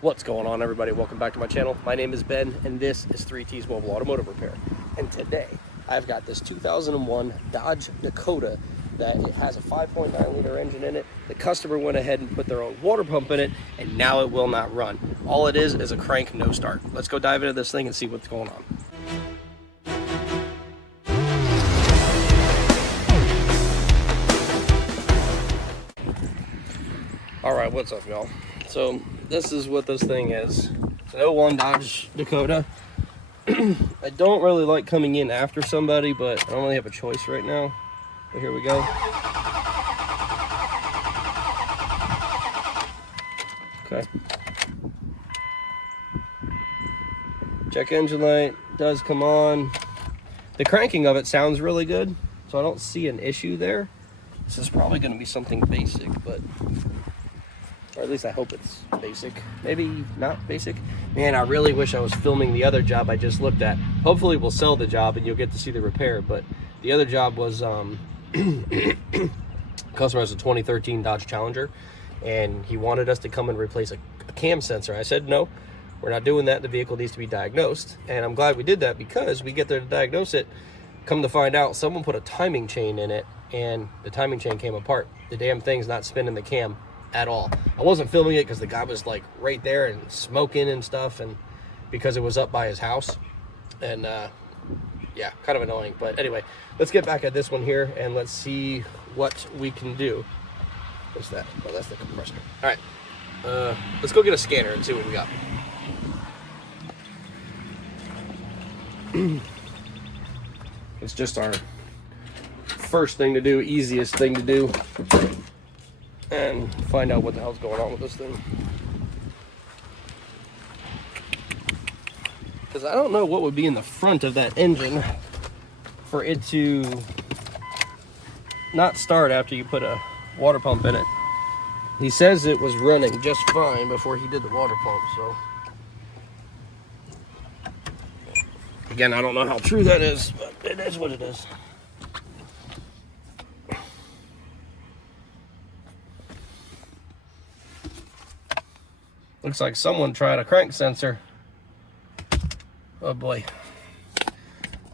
What's going on, everybody? Welcome back to my channel. My name is Ben, and this is 3T's Mobile Automotive Repair. And today, I've got this 2001 Dodge Dakota that it has a 5.9 liter engine in it. The customer went ahead and put their own water pump in it, and now it will not run. All it is a crank no start. Let's go dive into this thing and see what's going on. All right, what's up, y'all? So this is what this thing is. It's an 01 Dodge Dakota. I don't really like coming in after somebody, but I don't really have a choice right now. But here we go. Okay. Check engine light does come on. The cranking of it sounds really good, so I don't see an issue there. This is probably going to be something basic, but or at least I hope it's basic. Maybe not basic. Man, I really wish I was filming the other job I just looked at. Hopefully we'll sell the job and you'll get to see the repair, but the other job was customer has a 2013 Dodge Challenger, and he wanted us to come and replace a cam sensor. I said, no, we're not doing that. The vehicle needs to be diagnosed. And I'm glad we did that, because we get there to diagnose it. Come to find out, someone put a timing chain in it, and the timing chain came apart. The damn thing's not spinning the cam at all. I wasn't filming it because the guy was like right there and smoking and stuff, and because it was up by his house, and yeah, kind of annoying. But anyway, let's get back at this one here and let's see what we can do. What's that? Oh, that's the compressor. All right, let's go get a scanner and see what we got. It's just our first thing to do, easiest thing to do, and find out what the hell's going on with this thing. Because I don't know what would be in the front of that engine for it to not start after you put a water pump in it. He says it was running just fine before he did the water pump, so again, I don't know how true that is, but it is what it is. Looks like someone tried a crank sensor. Oh boy.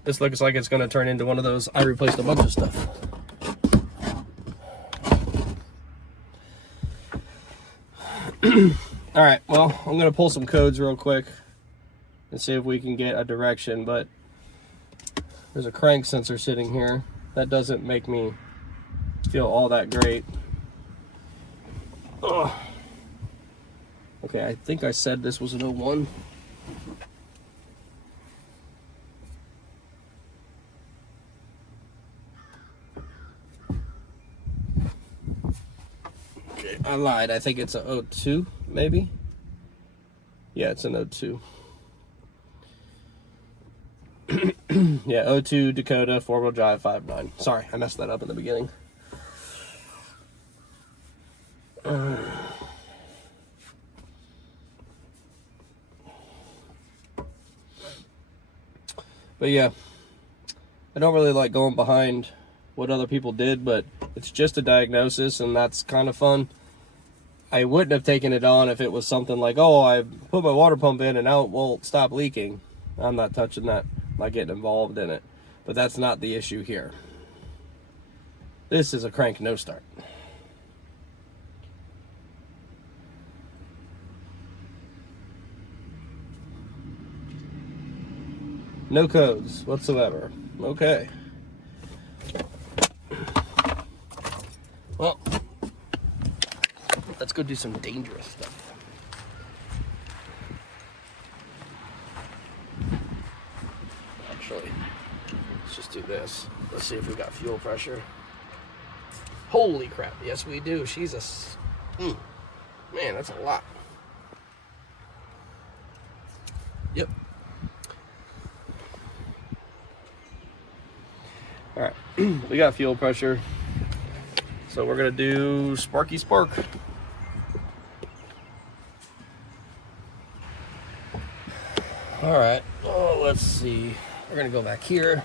This looks like it's going to turn into one of those I replaced a bunch of stuff. Alright, well, I'm going to pull some codes real quick and see if we can get a direction, but there's a crank sensor sitting here. That doesn't make me feel all that great. Ugh. Okay, I think I said this was an 01. Okay, I lied. I think it's a 02, maybe? Yeah, it's an 02. Yeah, 02 Dakota, 4-wheel drive, 5.9. Sorry, I messed that up in the beginning. But yeah, I don't really like going behind what other people did, but it's just a diagnosis, and that's kind of fun. I wouldn't have taken it on if it was something like, oh, I put my water pump in and now it won't stop leaking. I'm not touching that. I'm not getting involved in it. But that's not the issue here. This is a crank no start. No codes whatsoever. Okay. Well, let's go do some dangerous stuff. Actually, let's just do this. Let's see if we got fuel pressure. Holy crap, yes we do. Jesus. Man, that's a lot. Yep. All right, we got fuel pressure. So we're gonna do Sparky Spark. All right, oh, let's see. We're gonna go back here.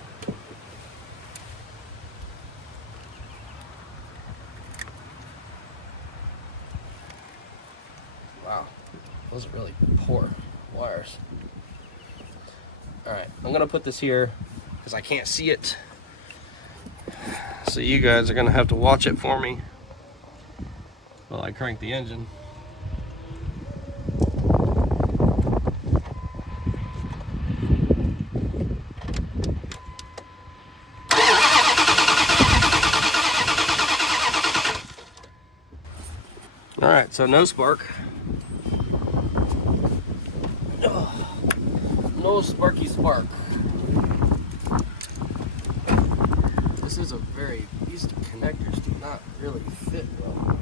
Those are really poor wires. All right, I'm gonna put this here because I can't see it. So you guys are gonna have to watch it for me while I crank the engine. All right, so no spark. No sparky spark. This is a very, these connectors do not really fit well. Oh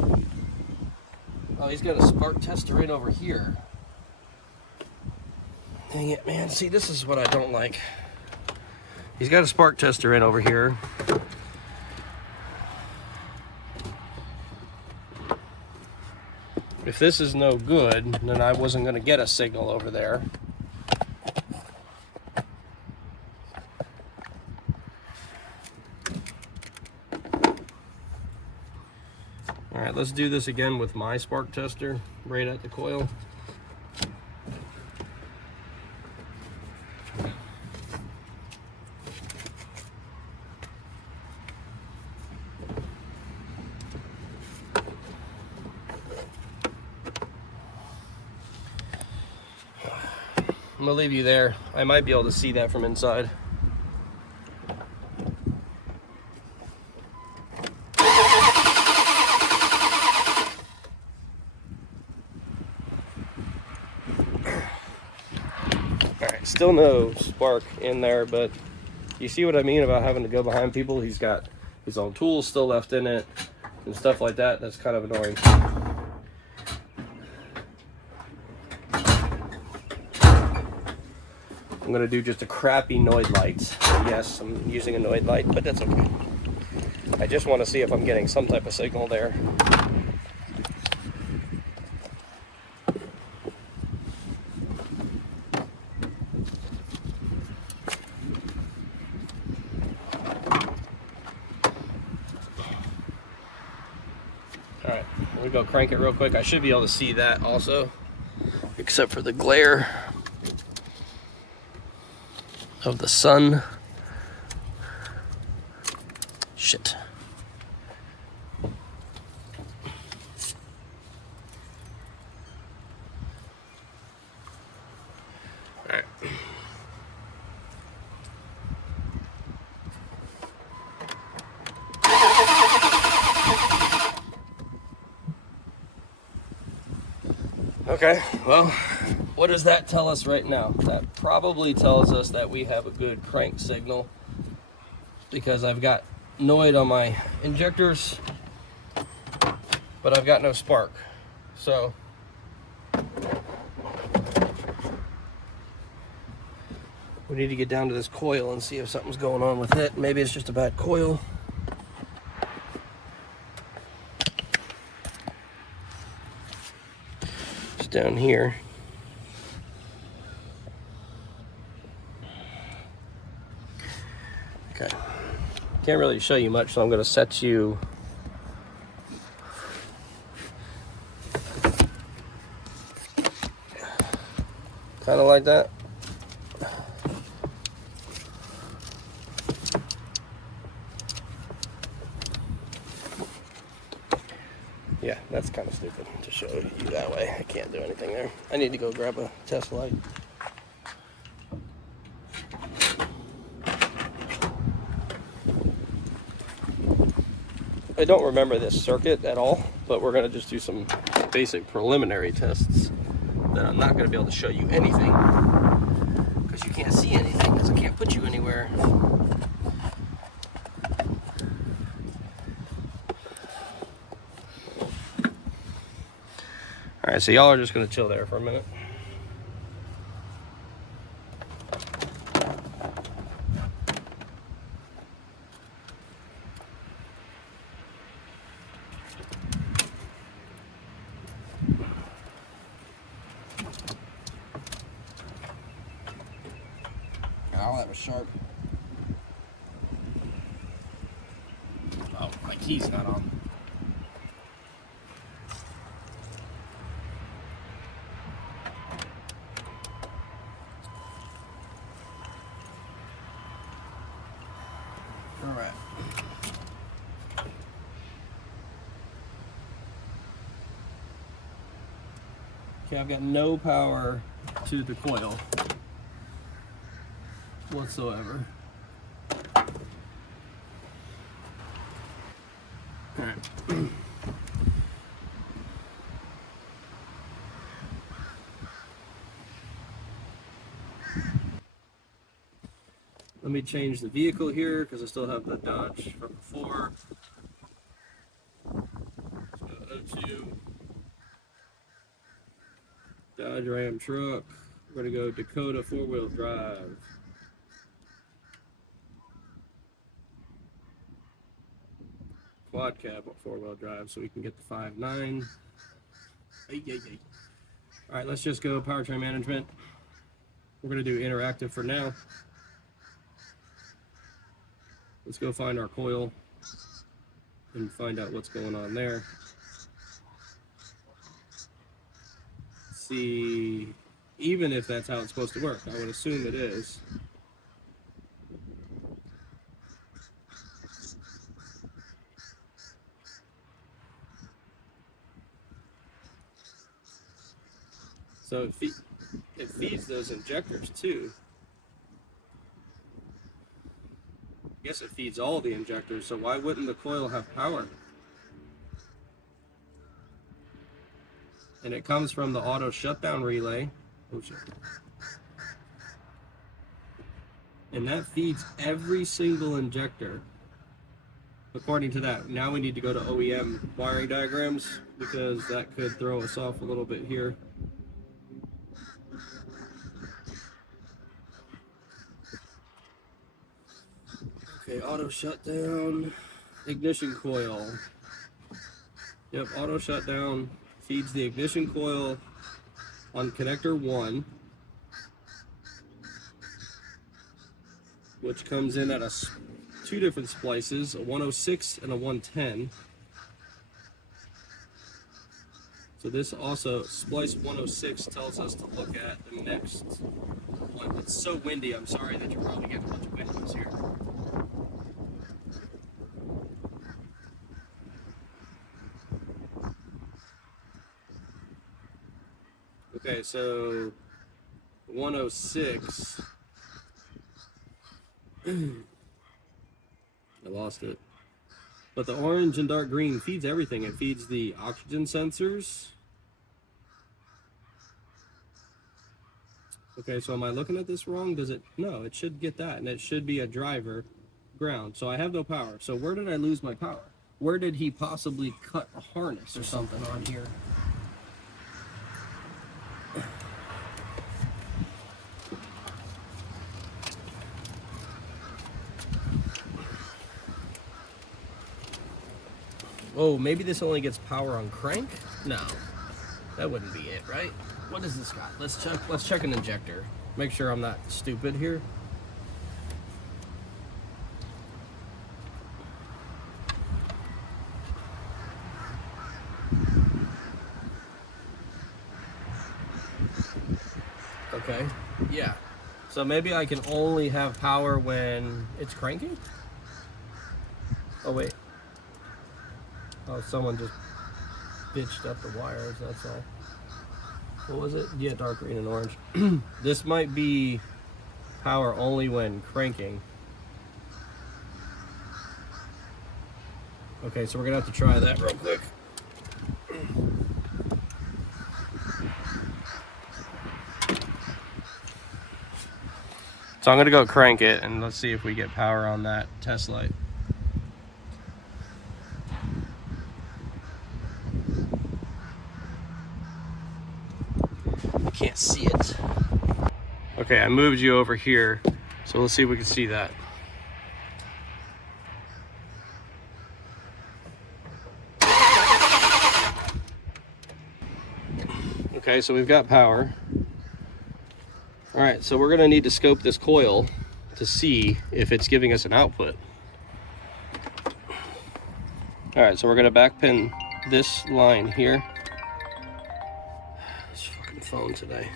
my gosh. Oh, he's got a spark tester right over here. Dang it, man. See, this is what I don't like. He's got a spark tester in over here. If this is no good, then I wasn't going to get a signal over there. All right, let's do this again with my spark tester right at the coil. I'm gonna leave you there. I might be able to see that from inside. Alright, still no spark in there, but you see what I mean about having to go behind people? He's got his own tools still left in it and stuff like that. That's kind of annoying. I'm going to do just a crappy Noid light. Yes, I'm using a Noid light, but that's okay. I just want to see if I'm getting some type of signal there. Alright, let me go crank it real quick. I should be able to see that also, except for the glare of the sun. Shit. All right. Okay, well, what does that tell us right now? That probably tells us that we have a good crank signal, because I've got Noid on my injectors, but I've got no spark. So we need to get down to this coil and see if something's going on with it. Maybe it's just a bad coil. It's down here. Okay. Can't really show you much, so I'm going to set you kind of like that. Yeah, that's kind of stupid to show you that way. I can't do anything there. I need to go grab a test light. I don't remember this circuit at all, but we're going to just do some basic preliminary tests. Then I'm not going to be able to show you anything because you can't see anything, because I can't put you anywhere. Alright, so y'all are just going to chill there for a minute. Oh, that was sharp. Oh, my key's not on. Okay, I've got no power to the coil whatsoever. All right. Let me change the vehicle here because I still have the Dodge from before. Let's go O2. Dodge Ram truck. We're gonna go Dakota 4-wheel drive. Quad cab 4-wheel drive so we can get the 5.9. All right, let's just go powertrain management. We're gonna do interactive for now. Let's go find our coil and find out what's going on there. See, even if that's how it's supposed to work, I would assume it is. So it feeds those injectors too. I guess it feeds all the injectors, so why wouldn't the coil have power? And it comes from the auto shutdown relay. Oh shit. And that feeds every single injector. According to that, now we need to go to OEM wiring diagrams because that could throw us off a little bit here. Okay, auto shutdown, ignition coil. Yep, auto shutdown feeds the ignition coil on connector 1, which comes in at two different splices, a 106 and a 110. So this also, splice 106 tells us to look at the next one. It's so windy, I'm sorry that you're probably getting a bunch of wind noise here. Okay, so 106. I lost it. But the orange and dark green feeds everything. It feeds the oxygen sensors. Okay, so am I looking at this wrong? Does it? No, it should get that, and it should be a driver ground. So I have no power. So where did I lose my power? Where did he possibly cut a harness or something on here? Oh, maybe this only gets power on crank? No, that wouldn't be it, right? What is this got? Let's check an injector. Make sure I'm not stupid here. Okay, yeah. So maybe I can only have power when it's cranking? Oh, wait. Oh, someone just bitched up the wires, that's all. What was it? Yeah, dark green and orange. This might be power only when cranking. Okay, so we're gonna have to try that real quick. So I'm gonna go crank it and let's see if we get power on that test light. I can't see it. Okay, I moved you over here, so let's see if we can see that. Okay, so we've got power. All right, so we're gonna need to scope this coil to see if it's giving us an output. All right, so we're gonna backpin this line here. This fucking phone today.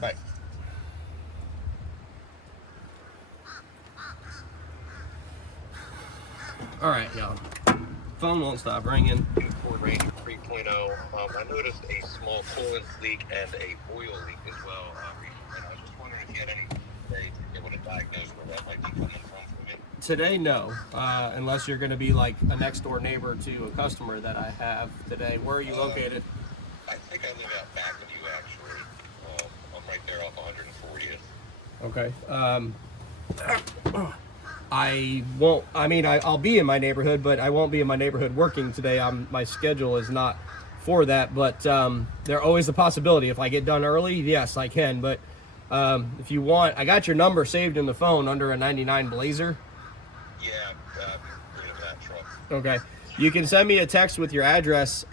Bye. All right, y'all. Phone won't stop ringing. I noticed a small coolant leak and a oil leak as well recently. And I was just wondering if you had any way to be able to diagnose where that might be coming from for me. Today, no, unless you're going to be like a next door neighbor to a customer that I have today. Where are you located? I think I live out back of you, actually. I'm right there off 140th. Okay. I'll be in my neighborhood, but I won't be in my neighborhood working today. My schedule is not for that, but there's always the possibility. If I get done early, yes, I can. But if you want, I got your number saved in the phone under a 99 Blazer. Yeah, rid of that truck. Okay. You can send me a text with your address.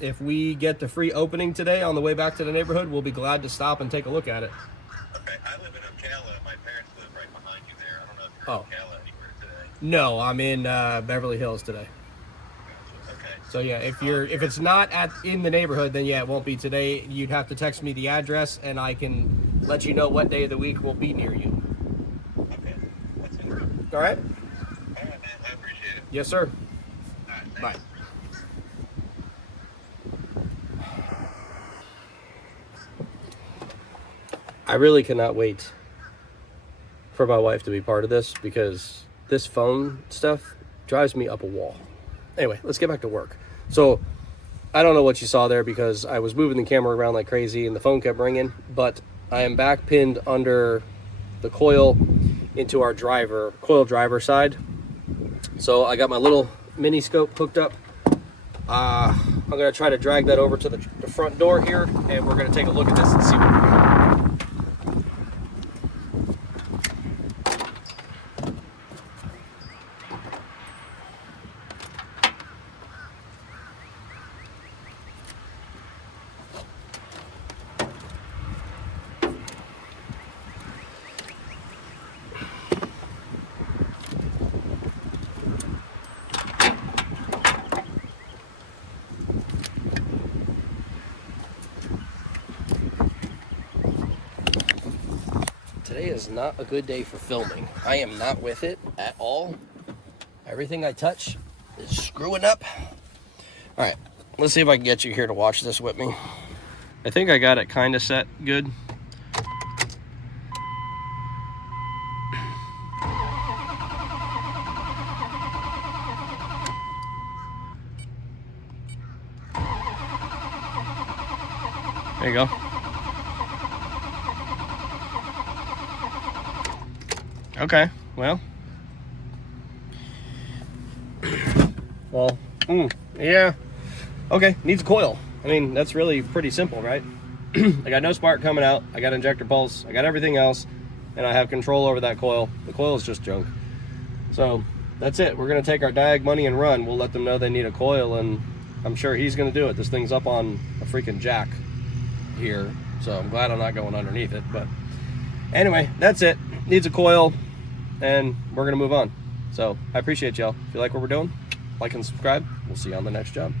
If we get the free opening today on the way back to the neighborhood, we'll be glad to stop and take a look at it. Okay, I live in Ocala. My parents live right behind you there. I don't know if you're in Ocala anywhere today. No, I'm in Beverly Hills today. Okay. So yeah, if it's not in the neighborhood, then yeah, it won't be today. You'd have to text me the address, and I can let you know what day of the week will be near you. Okay, that's interesting. All right? All right, man. I appreciate it. Yes, sir. All right, Bye. thanks. I really cannot wait for my wife to be part of this, because this phone stuff drives me up a wall. Anyway, let's get back to work. So I don't know what you saw there, because I was moving the camera around like crazy and the phone kept ringing, but I am back pinned under the coil into our coil driver side. So I got my little mini scope hooked up. I'm gonna try to drag that over to the front door here, and we're gonna take a look at this and see what we got. Today is not a good day for filming. I am not with it at all. Everything I touch is screwing up. All right, let's see if I can get you here to watch this with me. I think I got it kind of set good. There you go. Okay, well, yeah, okay, needs a coil. I mean, that's really pretty simple, right? I got no spark coming out, I got injector pulse, I got everything else, and I have control over that coil. The coil is just junk. So that's it. We're gonna take our diag money and run. We'll let them know they need a coil, and I'm sure he's gonna do it. This thing's up on a freaking jack here, so I'm glad I'm not going underneath it. But anyway, that's it. Needs a coil, and we're gonna move on. So I appreciate y'all. If you like what we're doing, like and subscribe. We'll see you on the next job.